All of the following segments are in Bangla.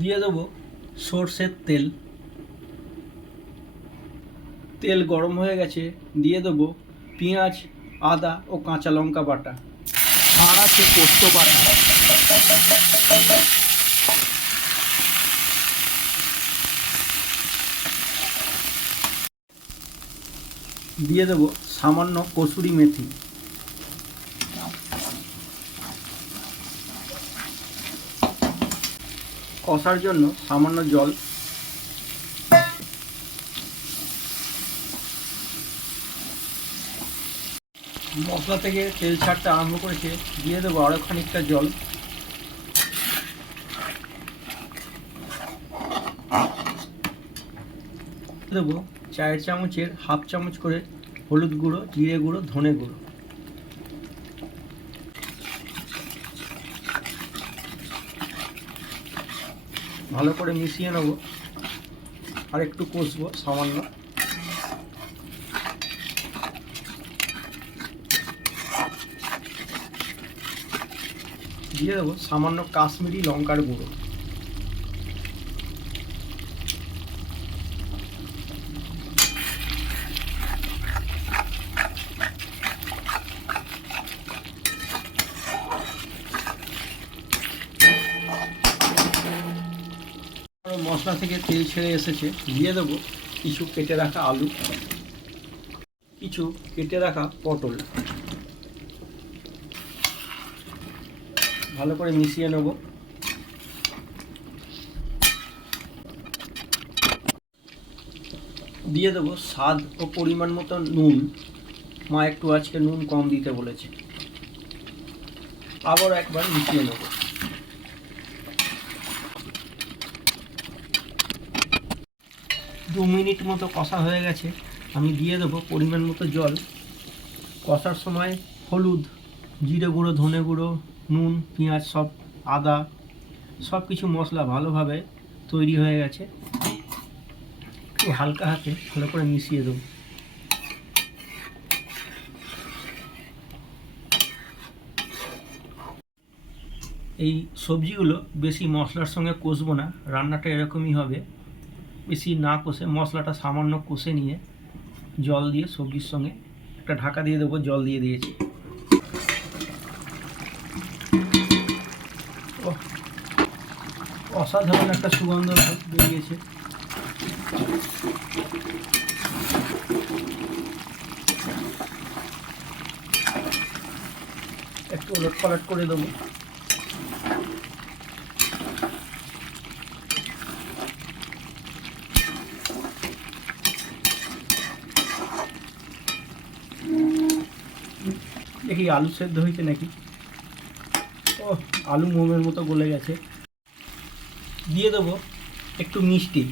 দিয়ে দেবো সর্ষের তেল। তেল গরম হয়ে গেছে, দিয়ে দেবো পেঁয়াজ, আদা ও কাঁচা লঙ্কা বাটা, আর আছে পোস্ত বাটা। দিয়ে দেবো সামান্য কসুরি মেথি। কষার জন্য সামান্য জল। মশলা থেকে তেল ছাড়তে আরম্ভ করেছে, দিয়ে দেবো আরও খানিকটা জল। দেবো চায়ের চামচের হাফ চামচ করে হলুদ গুঁড়ো, জিরে গুঁড়ো, ধনে গুঁড়ো। ভালো করে মিশিয়ে নেব, আর একটু কষবো সামান্য। দিয়ে দেবো সামান্য কাশ্মীরি লঙ্কার গুঁড়ো। মশলা থেকে তেল ছেড়ে এসেছে, দিয়ে দেবো কিছু কেটে রাখা আলু, কিছু কেটে রাখা পটল। ভালো করে মিশিয়ে নেব। দিয়ে দেবো স্বাদ ও পরিমাণ মতো নুন। মা একটু আজকে নুন কম দিতে বলেছে। আবার একবার মিশিয়ে নেব। 2 মিনিট মতো কষা হয়ে গেছে, আমি দিয়ে দেবো পরিমাণ মতো জল। কষার সময় হলুদ, জিরে গুঁড়ো, ধনে গুঁড়ো, নুন, পেঁয়াজ, সব আদা, সব কিছু মশলা ভালোভাবে তৈরি হয়ে গেছে। একটু হালকা হাতে ভালো করে মিশিয়ে দেবো। এই সবজিগুলো বেশি মশলার সঙ্গে কষবো না, রান্নাটা এরকমই হবে। বেশি না কষে মশলাটা সামান্য কষে নিয়ে জল দিয়ে সবজির সঙ্গে একটা ঢাকা দিয়ে দেবো। জল দিয়ে দিয়েছি। অসাধারণ একটা সুগন্ধ বেরিয়েছে। একটু ওলট পালট করে দেবো। দেখি আলু সেদ্ধ হয়েছে নাকি। ও, আলু মোমের মতো গলে গেছে। দিয়ে দেবো একটু মিষ্টি।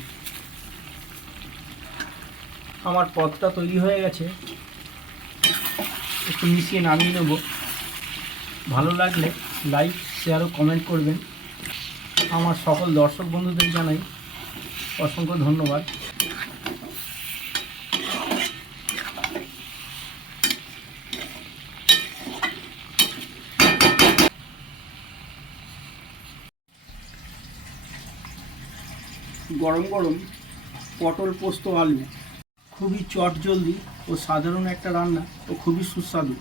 আমার পদটা তৈরি হয়ে গেছে, একটু মিশিয়ে নামিয়ে নেব। ভালো লাগলে লাইক, শেয়ার ও কমেন্ট করবেন। আমার সকল দর্শক বন্ধুদের জানাই অসংখ্য ধন্যবাদ। গরম গরম পটল পোস্ত আলু খুবই চটজলদি ও সাধারণ একটা রান্না, ও খুবই সুস্বাদু।